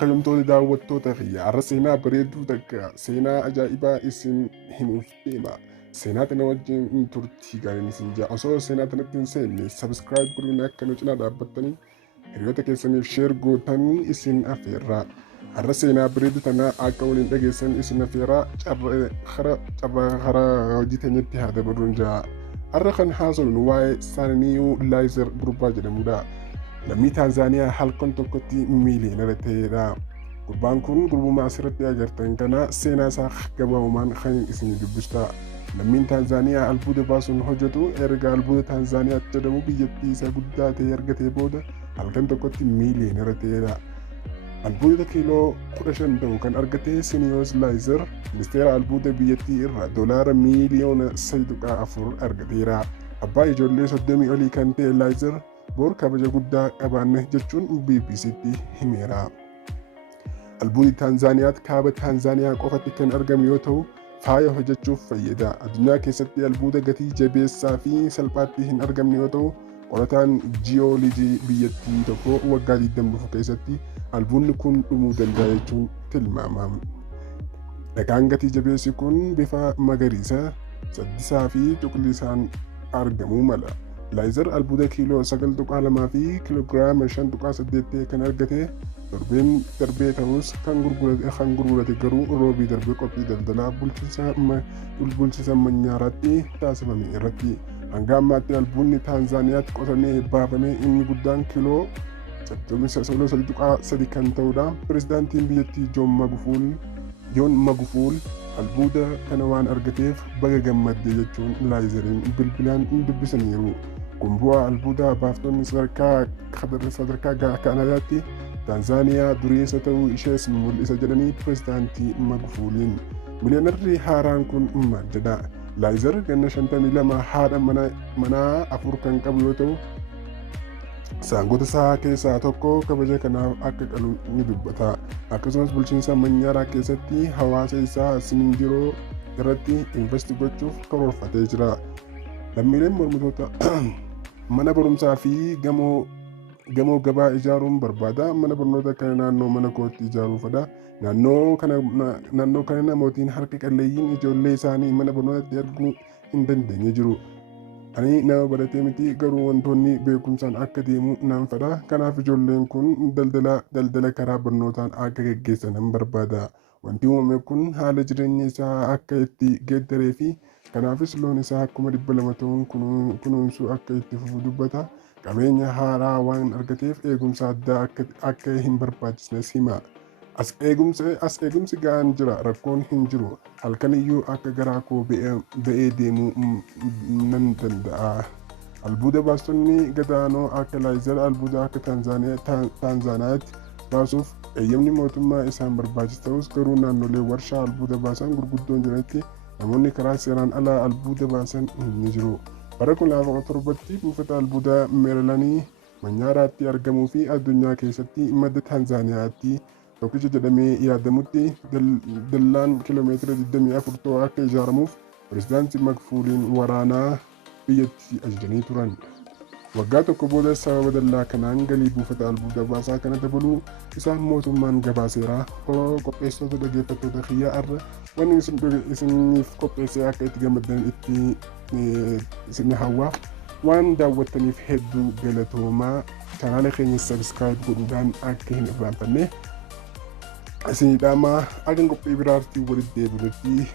kabajamtoota daawwattoota fi har'a seenaa bareedduu takka seenaa ajaa'ibaa isin himuuf deema. Seenaa kana wajjin turtii gaariin isin jaa. Osoo seenaa kanatti hin seenne subscribe godhuun akka nu cinaa dhaabbattanii hiriyoota keessaniif share gootanii isin affeerraa. Har'a seenaa bareedduu tana akka waliin dhageessan isin affeerraa carraa hojii teenyatti haa dabaluun jaa. Har'a kan haasofnu waa'ee Saniyuu Laayizer gurbaa jedhamudha. Lammii Taanzaaniyaa halkan tokkotti miiliyoonera ta'edha. Gurbaan kun gurbuma asirratti agartan kana seenaa isaa gabaabumaan kan isin dubbista. Lammiin Taanzaaniyaa albuuda baasuun hojjetu erga albuuda Taanzaaniyaatti jedhamu biyyattii isa guddaa ta'e argatee booda halkan tokkotti miiliyoonera ta'edha. Albuuda kiiloo 15 ta'u kan argate Saniyuu Laayizer ministeera albuuda biyyattii irraa doolaara miiliyoona 3.4 argateera. Abbaa ijoollee 30 olii kan ta'e Laayizer bor kabaja guddaa qabaanne jechuun BBC'tti himeera. Albuudni Taanzaaniyaatti kaaba Taanzaaniyaa qofatti kan argamu yoo ta'u faaya hojjechuuf fayyada. Addunyaa keessatti albuuda gatii jabeessaa fi salphaatti hin argamne yoo ta'u qorataan jiyoolojii biyyattii tokko waggaa 20 keessatti albuudni kun dhumuu danda'a jechuun tilmaama. Dhagaan gatii jabeessi kun bifa magariisa, saddisaa fi cuquliisaan argamuu mala. Laayizer albuuda kiiloo 9.2 fi kiiloogiraama 5.8 kan argate darbee ta'us kan gurgurate garuu roobii darbee qophii daldalaa bulchiinsa Manyaaraatti taasifame irratti. Hanga ammaatti albuudni Taanzaaniyaatti qotamee baafame inni guddaan kiiloo 3.3 kan ta'udha. Pirezidaantiin biyyattii Joon Magufuul albuuda kana waan argateef baga gammadde jechuun Laayizeriin bilbilaan dubbisaniiru. Kun bu'aa albuuda baaftonni sadarkaa Kaanaadaatti Taanzaaniyaa dureessa ta'uu ishees mul'isa jedhanii pirezidaantii Magufuuliin. Miliyoonerri haaraan kun maal jedha? Laayizer ganna 52 haadha manaa 4 kan qabu yoo ta'u saangota isaa keessaa tokko kabaja kanaaf akka qalu ni dubbata. Akkasumas bulchiinsa Manyaaraa keessatti hawaasa isaa Siningiroo irratti investi gochuuf karoorfatee jira. Lammiileen mormitoota mana barumsaa fi gamoo gabaa ijaaruun barbaada. Mana barnoota kana naannoo mana kootti ijaaruu fedha. Naannoo kana namootiin harka qalleeyyiin ijoollee isaanii mana barnootatti erguu hin dandeenye jiru. Ani nama baratee miti garuu wantoonni beekumsaan akka deemu nan fedha. Kanaaf ijoolleen kun daldala karaa barnootaan akka gaggeessan barbaada. Wanti uumame kun haala jireenya isaa akka itti geeddaree fi kanaafis loon isaa akkuma 200 ta'uun kunuunsuu akka itti fufu dubbata. Qabeenya haaraa waan argateef eegumsa addaa akka hin barbaachisnes hima. As eegumsi ga'aan jira, rakkoon hin jiru. Halkaniyyuu akka garaa koo ba'ee deemuu nan danda'a. Albuuda baastonni gadaanoo akka Laayizer albuuda akka Taanzaaniyaatti baasuuf eeyyamni mootummaa isaan barbaachisa ta'us garuu naannolee warshaa albuuda baasan gurguddoon jiranitti namoonni karaa seeraan alaa albuuda baasan ni jiru. Bara 2007tti buufata albuuda Meerilaanii Manyaaraatti argamuu fi addunyaa keessatti madda Taanzaaniyaatti tokkicha jedhamee yaadamutti dallaan kiiloomeetira 24 ta'u akka ijaaramuuf pirezidaantii Magufuuliin waraanaa biyyattii ajajanii turan. Waggaa tokko booda sababa dallaa kanaan galii buufata albuuda baasaa kana dabaluu isaan mootummaan gabaaseera. Qopheessitoota dhaggeeffattoota kiyyaa har'a wanni isiniif qopheessee akka itti gammaddan itti isin hawwaa. Waan daawwattaniif hedduu galatoomaa. Chaanaala keenya subscribe godhuudhaan akka hin irraanfanne isinidhama. Agan qophii biraatti walitti deebinutti